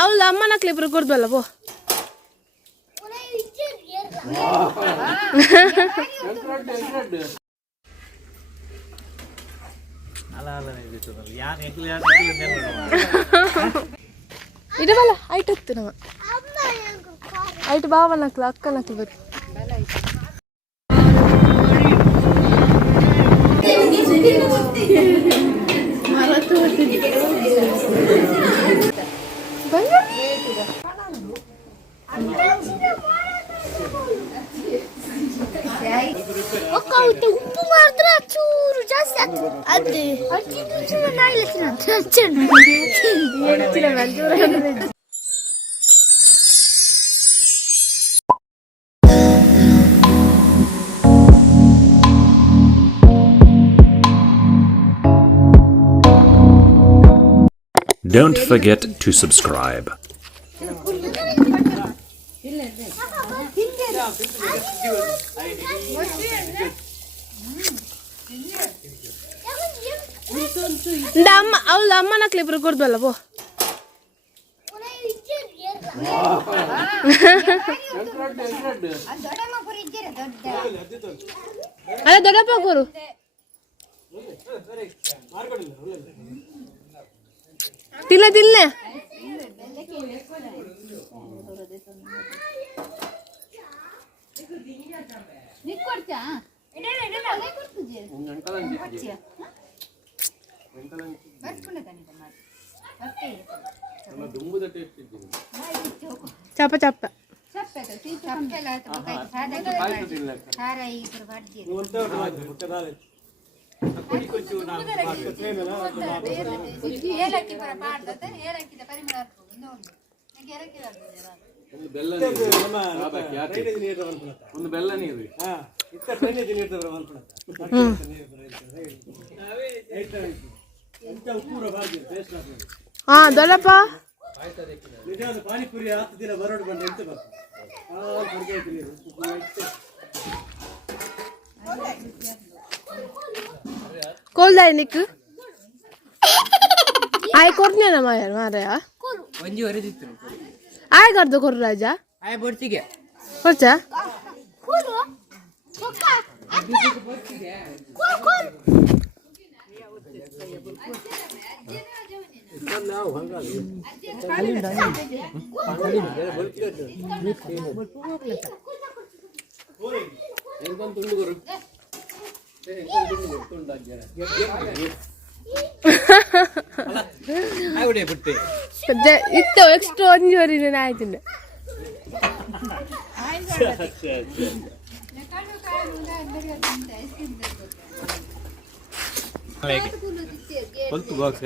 ಅವಳ ಅಮ್ಮನ ಕ್ಲಿಬ್ರು ಕೊಡ್ದಲ್ಲ ಪೋ ಇಡವಲ್ಲ ಐಟ್ ಹೋಗ್ತು ನಮ್ಮ ಐಟ್ ಬಾವನಕ್ಲ ಅಕ್ಕನಕ್ಲ ಬರು ಉಪ್ಪು ಮಾತ್ರ ಚೂರು ಜಾಸ್ತಿ ಆಗ್ತದೆ Don't forget to subscribe. ಅಮ್ಮ ಅವಳ ಅಮ್ಮನ ಕ್ಲಿಬ್ರು ಕೊಡ್ದಲ್ಲ ಪೋ ಅಲ್ಲ ದೊಡ್ಡಪ್ಪ ಕೊರು ತಿಲ್ಲ ತಿಲ್ಲೆ ಚಪ್ಪ ಚಪ್ಪ ಒಂದು ಬೆಲ್ಲ ನೀರು ಹಾ ದೊಡ್ಡಪ್ಪ ಪಾನಿಪುರಿ 10 ದಿನ ಬರೋಡು ಬಂದು ಎಂತ ಕೋಲ್ದಾಯ ನಿಕ್ ಆಯ್ ಕೊಡ್ನೇನ ಮಾಯರ್ ಮಾರಯ ಒಂಜಿ ಹೊರದಿತ್ತು ಆಯ್ ಕರ್ದು ಕೊರು ರಾಜ ಆಯ್ ಬೊಡ್ತಿಗೆ ಕೊಚ್ಚ ಇತ್ತು ಎಕ್ಸ್ಟ್ರಾ ಒಂಜೂರಿ ಆಯ್ತಿಂದ ಬಾಕ್ಸ್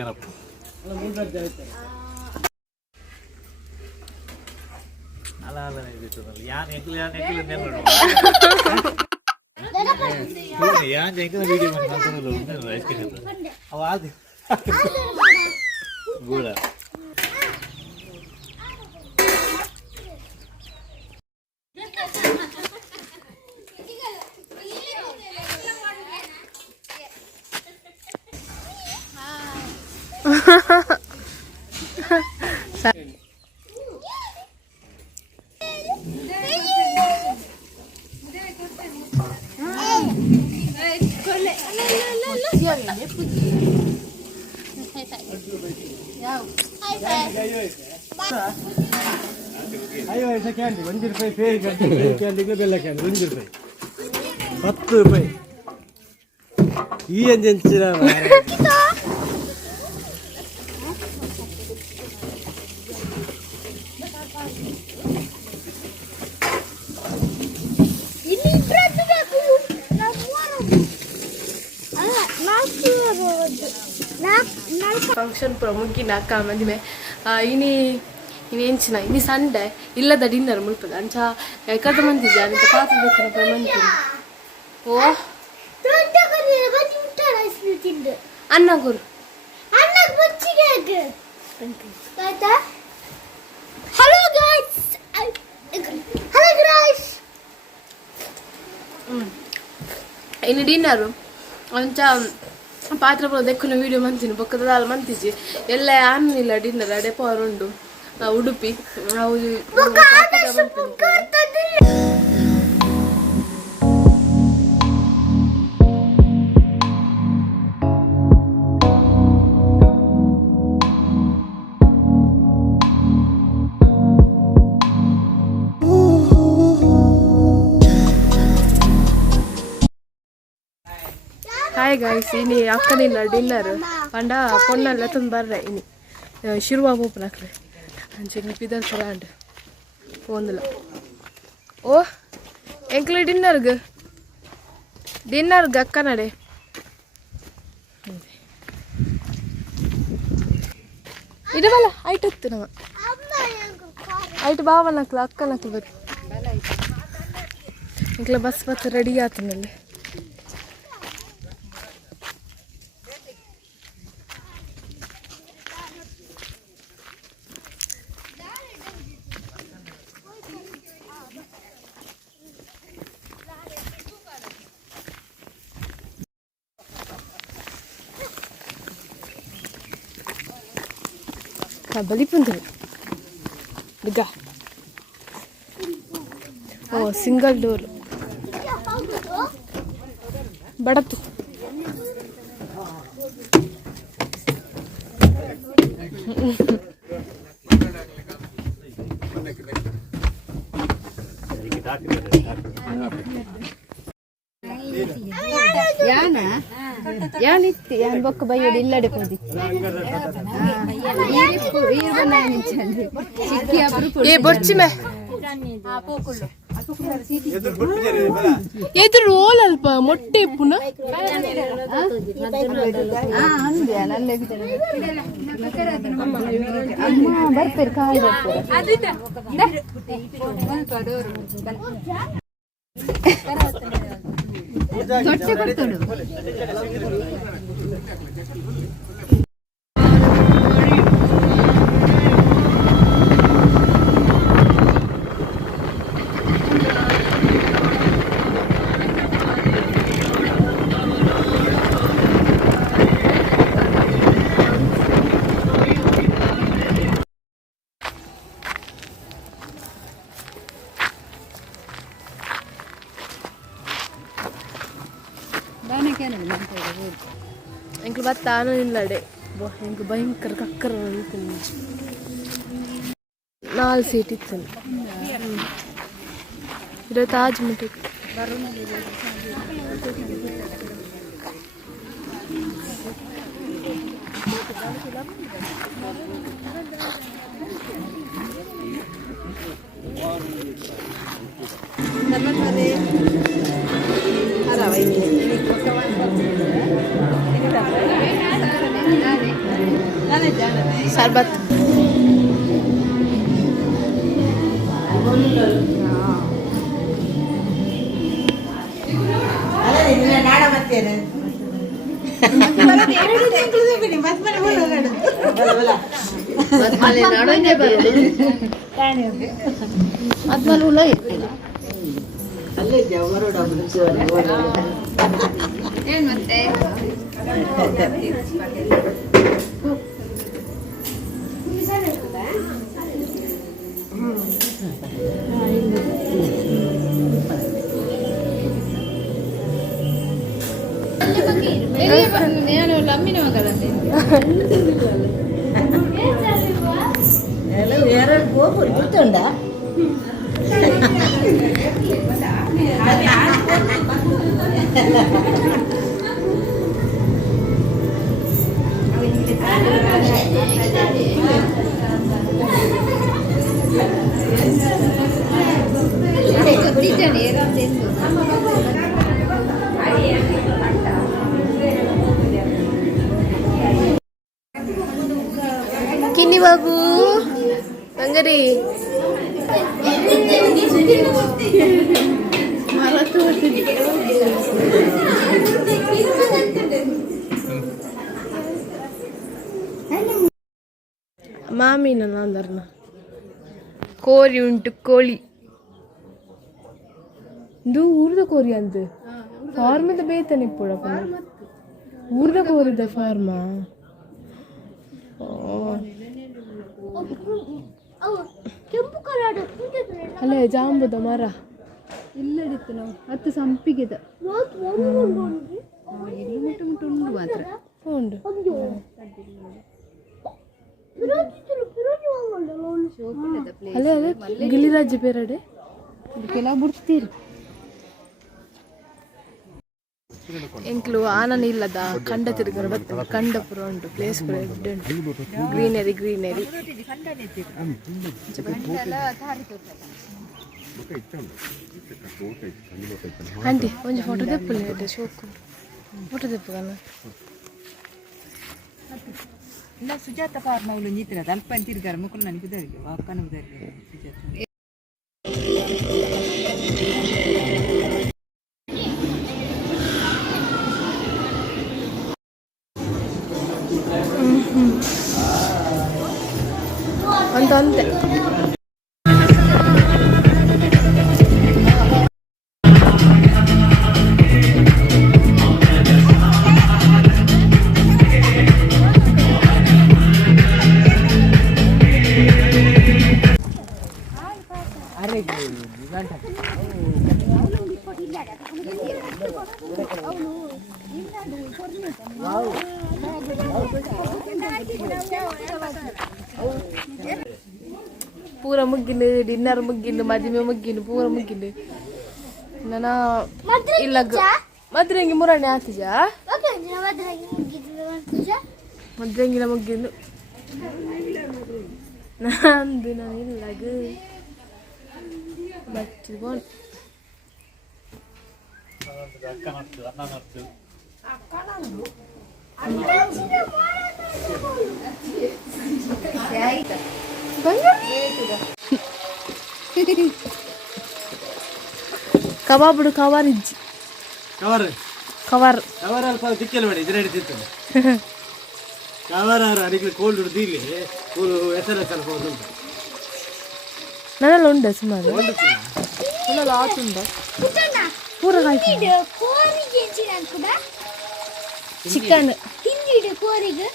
ಅಯ್ಯೋ ಕ್ಯಾಂಡಿ 1 ರೂಪಾಯಿ ಫೇರ್ ಕ್ಯಾಂಡಿಗೆ ಬೆಲ್ಲ ಕ್ಯಾಂಡಿ 1 ರೂಪಾಯಿ 10 ರೂಪಾಯಿ ಈ ಎಂಜಿನ ಫಂಕ್ಷನ್ ಮುಗಿನ ಅಕ್ಕ ಮಂದಿಮೆ ಇನ್ನೇಂಚಿನ ಇನ್ನು ಸಂಡೆ ಇಲ್ಲದ ಡಿನ್ನರ್ ಮುಲ್ಪದ ಅಂಚ ಕದ ಮಂದಿದ್ದೆ ಅಂತ ಪಾತ್ರ ಬೇಕು ಮಂದಿ ಓ ಅನ್ನ ಗುರು ಇನ್ನು ಡಿನ್ನರು ಅಂಚ ಪಾತ್ರ ದೆಕ್ಕುನ ವೀಡಿಯೋ ಮಂತಿನಿ ಬೊಕ್ಕದ ದಾಲ್ ಮಂತಿಜಿ ಎಲ್ಲ ಆನಿಲ್ಲ ಡಿನ್ನರ್ ಅಡೆ ಪವರುಂಡು ಉಡುಪಿ ನಾವು ಹಾಯ್ ಗಾಯ್ಸ್ ಇನಿ ಅಕ್ಕನಿಲ್ಲ ಡಿನ್ನರ್ ಪಂಡ ಪೊಣ್ಣೆಲ್ಲ ತಂದು ಬರ್ರೆ ಇನಿ ಶಿರುವ ಓಪನ್ ಹಾಕ್ರೆ ಅಂಚೆ ಪಿದರ್ ಸಲ ಅಂಡ್ ಒಂದಿಲ್ಲ ಓ ಎಂಕ್ಲೆ ಡಿನ್ನರ್ಗೆ ಅಕ್ಕ ನಡೆ ಇಡವಲ್ಲ ಐಟ್ ಹತ್ತು ನಮ್ಮ ಐಟ್ ಬಾವನಕ್ಲ ಅಕ್ಕನಕ್ಲ ಬರ್ ಎಂಕ್ಲೆ ಬಸ್ ರೆಡಿ ಆತನಲ್ಲಿ ಬಲಿ ಪುಂದಿರು ದುಗ್ಗ ಓ ಸಿಂಗಲ್ ಡೋರ್ ಬಡತು ಯಾನಿತ್ತು ಯಾನ್ ಬೊಕ್ಕ ಬೈಯಡಿ ಇಲ್ಲಡೆ ಪೋದಿ ಏ ಬೊರ್ಚಿಮೆ ಎದುರು ರೋಲ್ ಅಲ್ಪ ಮೊಟ್ಟೆ ಪುನ ಬರ್ತಾರೆ ಕಾಯಿ ಎಂಕ್ಲು ಬತ್ತಾನು ಇಲ್ಲಡೆ ಎಂಕ್ ಭಯಂಕರ ಕಕ್ಕರ 4 ಸೀಟ್ ಇತ್ತು ಇದು ತಾಜ್ ಮಹಲ್ शरबत किन्नी बाबू अंगरी ಮಾಮಿನ ಅಂದರ್ನ ಕೋರಿ ಉಂಟು ಕೋಳಿ ಇದು ಊರ್ದ ಕೋರಿ ಅಂತ ಫಾರ್ಮದ ಬೇತನೆ ಪೂಡಪ್ಪ ಊರ್ದ ಕೋರಿದ ಫಾರ್ಮ ಕೆಂಪು ಕಲರ್ ಅಲ್ಲೇ ಜಾಂಬುದ ಮರ ಇಲ್ಲಡಿತ್ತು ನಾವು ಹತ್ತು ಸಂಪಿಗೆದ ಇಲ್ಲಿ ಮುಟ್ಟು ಉಂಡು ಮಾತ್ರ ಉಂಡು ಅಲ್ಲೇ ಅದೇ ಗಿಳಿರಾಜ ಬೇರಡೆ ಕೆಲವು ಬಿಡ್ತೀರಿ ಎಂಕ್ಲು ಆನನ ಇಲ್ಲದ ಕಂಡ ತಿರುಗರು ಬರ್ತದೆ ಕಂಡ ಪುರ ಉಂಟು ಪ್ಲೇಸ್ ಪುರ ಉಂಟು ಗ್ರೀನರಿ ಆಂಟಿ ಒಂಜಿ ಫೋಟೋ ತೆಪ್ಪುಲೆ ಶೋಕು ಫೋಟೋ ತೆಪ್ಪುಗನ ಸುಜಾತ ಪಾರ್ನವಳು ನೀತಿರದ ಅಲ್ಪ ತಿರುಗಾರ ಮುಕ್ಕಳು ನನಗೆ ಉದಾರಿಗೆ ಅಕ್ಕನ ಉದಾರಿಗೆ ಸುಜಾತ ಅಂತೆ ಪೂರ ಮುಗ್ಗಿಂದು ಡಿನ್ನರ್ ಮುಗ್ಗಿಂದು ಮದುವೆ ಮುಗ್ಗಿಂದು ಪೂರ ಮುಗ್ಗಿಂದು ನನ್ನ ಇಲ್ಲ ಮದ್ರಂಗಿ ಮುರಾಣಿ ಆತಿಜ ಮದ್ರಂಗಿನ ಮುಗ್ಗಿಂದು ನಂದು ನಾನು ಇಲ್ಲಾಗ ಮಚ್ಚಿಕೊಂಡು ಕಬಾಬುಡು ಕವರ್ ಇಜ್ಜಿ ಕವರ್ ಕವರ್ ಕವರ್ ಅಲ್ಪ ತಿಕ್ಕಲು ಮಾಡಿ ಇದ್ರೆ ಹಿಡಿತಿತ್ತು ಕವರ್ ಅದಕ್ಕೆ ಕೋಲ್ಡ್ ಹಿಡಿದು ಇಲ್ಲಿ ಹೆಸರು ಸ್ವಲ್ಪ ಉಂಟು ನನ್ನೆಲ್ಲ ಉಂಡೆ ಸುಮಾರು ನನ್ನೆಲ್ಲ ಆತುಂಡ ಪೂರ ಚಿಕನ್ ಹಿಂದಿಡು ಕೋರಿಗೆ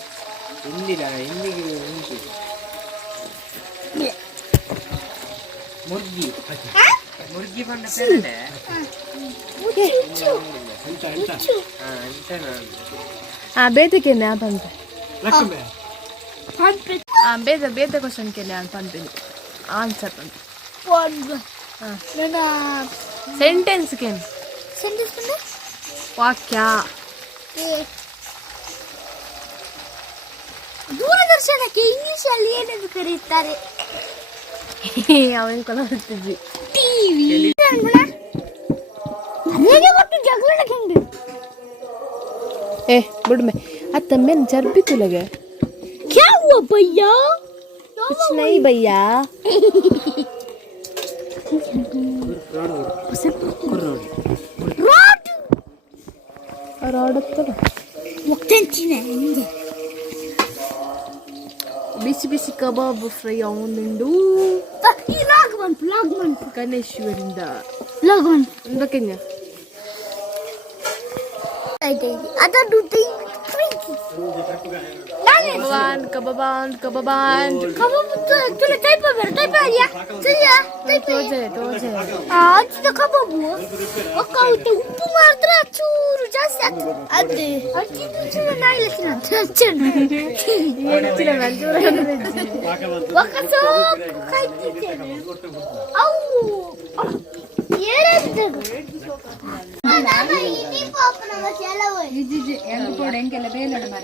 ಮುರ್ಗಿ ಬಂದ ಪೆರಡೆ ಬೇತಕ್ಕೆ ನಾನು ಪಂಪೆ ಪಂಪೆ ಬೇತ ಕ್ವಶನ್ಗೆ ನಾನು ಪಂಪೆನಿ ಆನ್ಸರ್ ಪಂಪೆ ಸೆಂಟೆನ್ಸ್ಗೆ ವಾಕ್ಯ ದೂರದರ್ಶನಕ್ಕೆ ಇಂಗ್ಲಿಷ್ ಅಲ್ಲಿ ಏನೆಂದು ಕರೆಯುತ್ತಾರೆ ಅವನ್ ಕೂಡ ಬರ್ತಿದ್ವಿ ಟಿವಿ ಅದೇಗೆ ಕೊಟ್ಟು ಜಗಳಕ್ಕೆ ಹೆಂಗೆ बुढ़ में तमें जर्बी तो लगे क्या हुआ भैया कुछ नहीं भैया रॉड तो बिसी बिसी कबाब फ्रೈ ಅವನುಂಡು ಈ ಲಾಗ್ಮನ್ ಗಣೇಶ್ವರಿಂದ ಲಾಗ್ಮನ್ ಬಕೆನ್ಯ ಅದನ್ನು Kababan, kababan, kababan. Kamu tuh type ya? Saya type. Toje. Itu kamu bu. Oh kau itu upu martra curu jasa. Ade. Itu cuma naik lagi nanti. Tidak lanjut. Waktu kayak gitu. Au. Yerendu. Mana ini pop nama siapa? ಹೆಂಗ್ ಕೊಡ ಹೆಂಗೆಲ್ಲ ಬೇಲಡ ಮರ